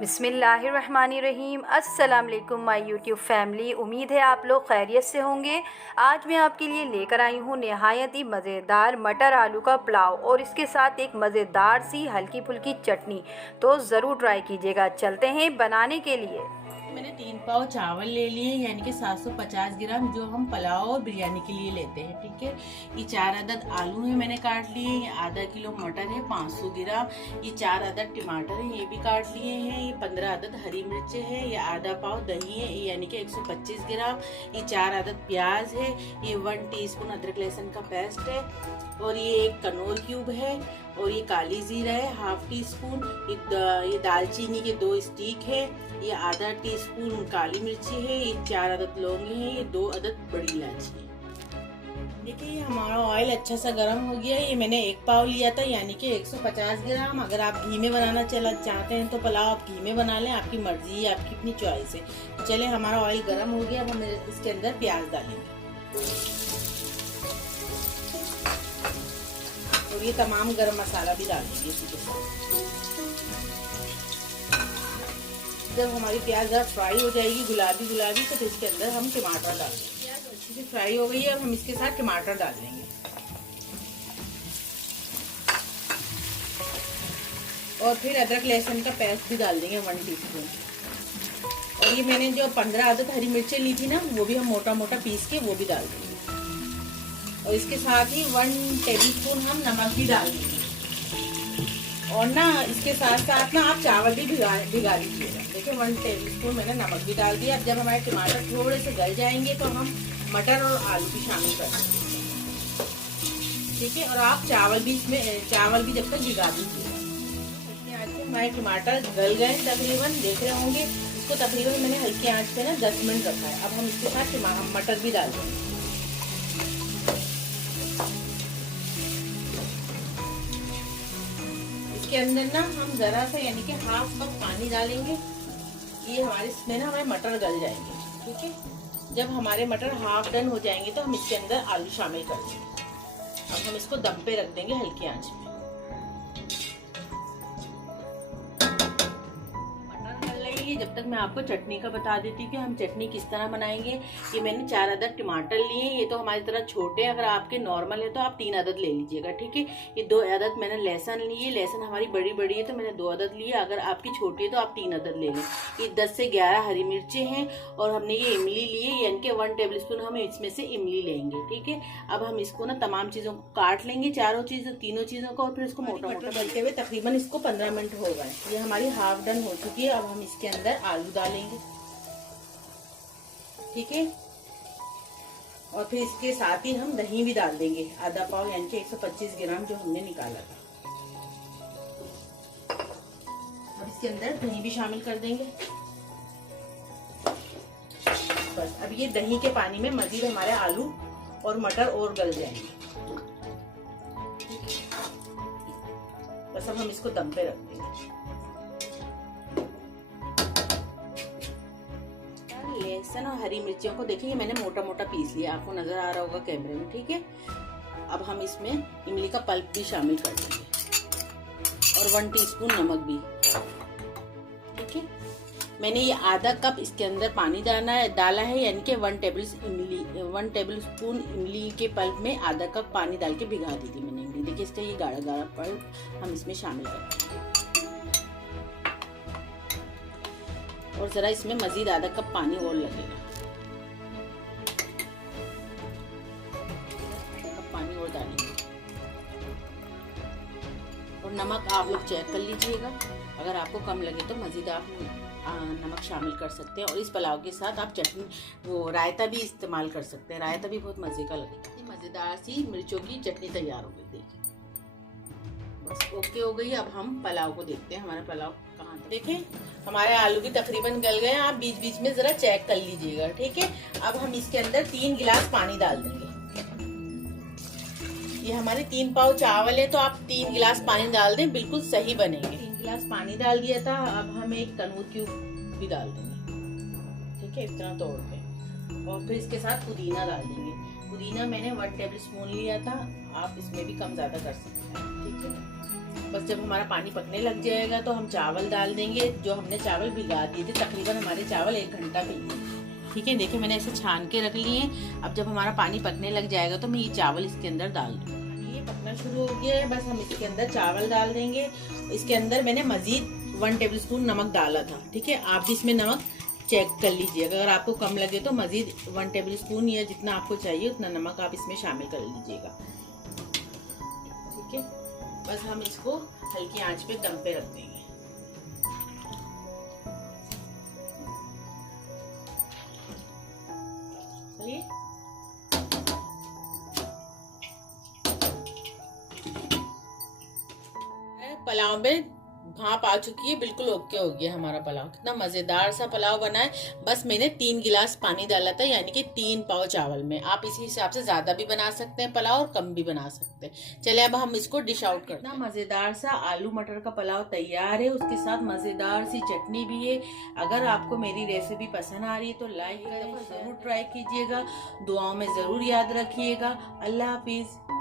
बिस्मिल्लाहिर्रहमानिर्रहीम। अस्सलाम वालेकुम माय यूट्यूब फैमिली। उम्मीद है आप लोग खैरियत से होंगे। आज मैं आपके लिए लेकर आई हूँ नहायत ही मज़ेदार मटर आलू का पुलाव और इसके साथ एक मज़ेदार सी हल्की फुल्की चटनी। तो ज़रूर ट्राई कीजिएगा। चलते हैं बनाने के लिए। मैंने 3 पाव चावल ले लिए, यानी कि 750 ग्राम, जो हम पुलाव और बिरयानी के लिए लेते हैं। ठीक है, ये 4 अदद आलू है मैंने काट लिए। ये आधा किलो मटर है 500 ग्राम। ये 4 अदद टमाटर है, ये भी काट लिए हैं। ये 15 अदद हरी मिर्चें है। ये आधा पाव दही है, यानी कि 125 ग्राम। ये 4 अदद प्याज है। ये 1 टीस्पून अदरक लहसुन का पेस्ट है। और ये एक कनौर क्यूब है। और ये काली जीरा है हाफ टी स्पून। ये दालचीनी के 2 स्टिक है। ये आधा टीस्पून काली मिर्ची है। ये 4 अदद लौंगे हैं। ये 2 अदद बड़ी इलायची है। देखिए हमारा ऑयल अच्छा सा गर्म हो गया है। ये मैंने 1 पाव लिया था, यानी कि 150 ग्राम। अगर आप घी में बनाना चाहते हैं तो पुलाव आप घी में बना लें, आपकी मर्जी है, आपकी अपनी चॉइस है। तो चले, हमारा ऑयल गर्म हो गया। अब हम इसके अंदर प्याज डालेंगे और ये तमाम गरम मसाला भी डाल देंगे इसी के साथ। जब हमारी प्याज जरा फ्राई हो जाएगी गुलाबी गुलाबी, तो इसके अंदर हम टमाटर डाल देंगे। प्याज अच्छी से फ्राई हो गई है। अब हम इसके साथ टमाटर डाल देंगे और फिर अदरक लहसुन का पेस्ट भी डाल देंगे 1 टीस्पून। और ये मैंने जो 15 अदद हरी मिर्चें ली थी ना, वो भी हम मोटा मोटा पीस के वो भी डाल देंगे। और इसके साथ ही 1 टेबलस्पून हम नमक भी डाल देंगे। और ना इसके साथ साथ ना आप चावल भी भिगा लीजिएगा। देखिए 1 टेबलस्पून मैंने नमक भी डाल दिया। अब जब हमारे टमाटर थोड़े से गल जाएंगे तो हम मटर और आलू भी शामिल कर देंगे। ठीक है, और आप चावल भी जब तक भिगा दीजिएगा। आज से हमारे टमाटर गल गए तकरीबन, देख रहे होंगे। इसको तकरीबन मैंने हल्की आंच पे ना 10 मिनट रखा है। अब हम इसके साथ मटर भी डाल देंगे। इसके अंदर ना हम जरा सा, यानी कि हाफ कप पानी डालेंगे। ये इसमें ना हमारे मटर गल जाएंगे। ठीक है, जब हमारे मटर हाफ डन हो जाएंगे तो हम इसके अंदर आलू शामिल कर देंगे। अब हम इसको दम पे रख देंगे हल्की आंच में। जब तक मैं आपको चटनी का बता देती हूँ कि हम चटनी किस तरह बनाएंगे। ये मैंने 4 अदद टमाटर लिए। ये तो हमारी तरह छोटे, अगर आपके नॉर्मल है तो आप 3 अदद ले लीजिएगा। ठीक है, ये 2 अदद मैंने लहसुन लिए। लहसुन हमारी बड़ी बड़ी है तो मैंने 2 अदद लिए। अगर आपकी छोटी है तो आप 3 अदद ले लें। ये 10 से 11 हरी मिर्चें हैं। और हमने ये इमली लिए, यानी कि 1 टेबलस्पून हम इसमें से इमली लेंगे। ठीक है, अब हम इसको ना तमाम चीजों को काट लेंगे, तीनों चीजों को, और फिर इसको मोटा मोटा गलते हुए तकरीबन इसको 15 मिनट हो गए। ये हमारी हाफ डन हो चुकी है। अब हम इसके अंदर आलू डालेंगे। ठीक है, और फिर इसके साथ ही हम दही भी डाल देंगे, आधा पाव, यानी कि 125 ग्राम जो हमने निकाला था। अब इसके अंदर दही भी शामिल कर देंगे। बस अब ये दही के पानी में मजीद हमारे आलू और मटर और गल जाएंगे। बस अब हम इसको दम पे रख देंगे। लहसुन और हरी मिर्चियों को देखिए मैंने मोटा मोटा पीस लिया, आपको नजर आ रहा होगा कैमरे में। ठीक है, अब हम इसमें इमली का पल्प भी शामिल कर देंगे और 1 टीस्पून नमक भी। ठीक है, मैंने ये आधा कप इसके अंदर पानी डाला है, यानी कि 1 टेबलस्पून इमली के पल्प में आधा कप पानी डाल के भिगा दी थी मैंने इमली। देखिए इसका ये गाढ़ा गाढ़ा पल्प हम इसमें शामिल कर देंगे। और जरा इसमें मजीद आधा कप पानी और लगेगा। पानी और डालेंगे। और नमक आप लोग चेक कर लीजिएगा, अगर आपको कम लगे तो मजीद आप नमक शामिल कर सकते हैं। और इस पुलाव के साथ आप चटनी, वो रायता भी इस्तेमाल कर सकते हैं। रायता भी बहुत मजे का लगेगा। मजेदार सी मिर्चों की चटनी तैयार हो गई। देखिए बस ओके हो गई। अब हम पुलाव को देखते हैं, हमारा पुलाव कहाँ तक। देखें हमारे आलू भी तकरीबन गल गए। आप बीच बीच में जरा चेक कर लीजिएगा। ठीक है, अब हम इसके अंदर 3 गिलास पानी डाल देंगे। ये हमारे 3 पाव चावल है तो आप 3 गिलास पानी डाल दें, बिल्कुल सही बनेंगे। 3 गिलास पानी डाल दिया था। अब हम एक कनौर क्यूब भी डाल देंगे। ठीक है, इतना तोड़ के। और फिर इसके साथ पुदीना डाल देंगे। पुदीना मैंने 1 टेबल स्पून लिया था, आप इसमें भी कम ज्यादा कर सकते हैं। ठीक है, बस जब हमारा पानी पकने लग जाएगा तो हम चावल डाल देंगे, जो हमने चावल भिगा दिए थे। तकरीबन हमारे चावल 1 घंटा भिगे, ठीक है। देखिए मैंने ऐसे छान के रख लिए। अब जब हमारा पानी पकने लग जाएगा तो मैं ये चावल इसके अंदर डाल दूँगी। ये पकना शुरू हो गया है, बस हम इसके अंदर चावल डाल देंगे। इसके अंदर मैंने मजीद 1 टेबलस्पून नमक डाला था, ठीक है। आप भी इसमें नमक चेक कर लीजिए, अगर आपको कम लगे तो मजीद 1 टेबलस्पून या जितना आपको चाहिए उतना नमक आप इसमें शामिल कर लीजिएगा, ठीक है। बस हम इसको हल्की आंच पे दम पे रख देंगे। चलिए पुलाव में भाप आ चुकी है, बिल्कुल ओके हो गया हमारा पुलाव। कितना मजेदार सा पुलाव बना है। बस मैंने 3 गिलास पानी डाला था, यानी कि 3 पाव चावल में। आप इसी हिसाब से ज्यादा भी बना सकते हैं पुलाव और कम भी बना सकते हैं। चलिए अब हम इसको डिश आउट करते हैं। मजेदार सा आलू मटर का पुलाव तैयार है, उसके साथ मजेदार सी चटनी भी है। अगर आपको मेरी रेसिपी पसंद आ रही है तो लाइक करें, जरूर ट्राई कीजिएगा, दुआओं में जरूर याद रखिएगा। अल्लाह हाफिज।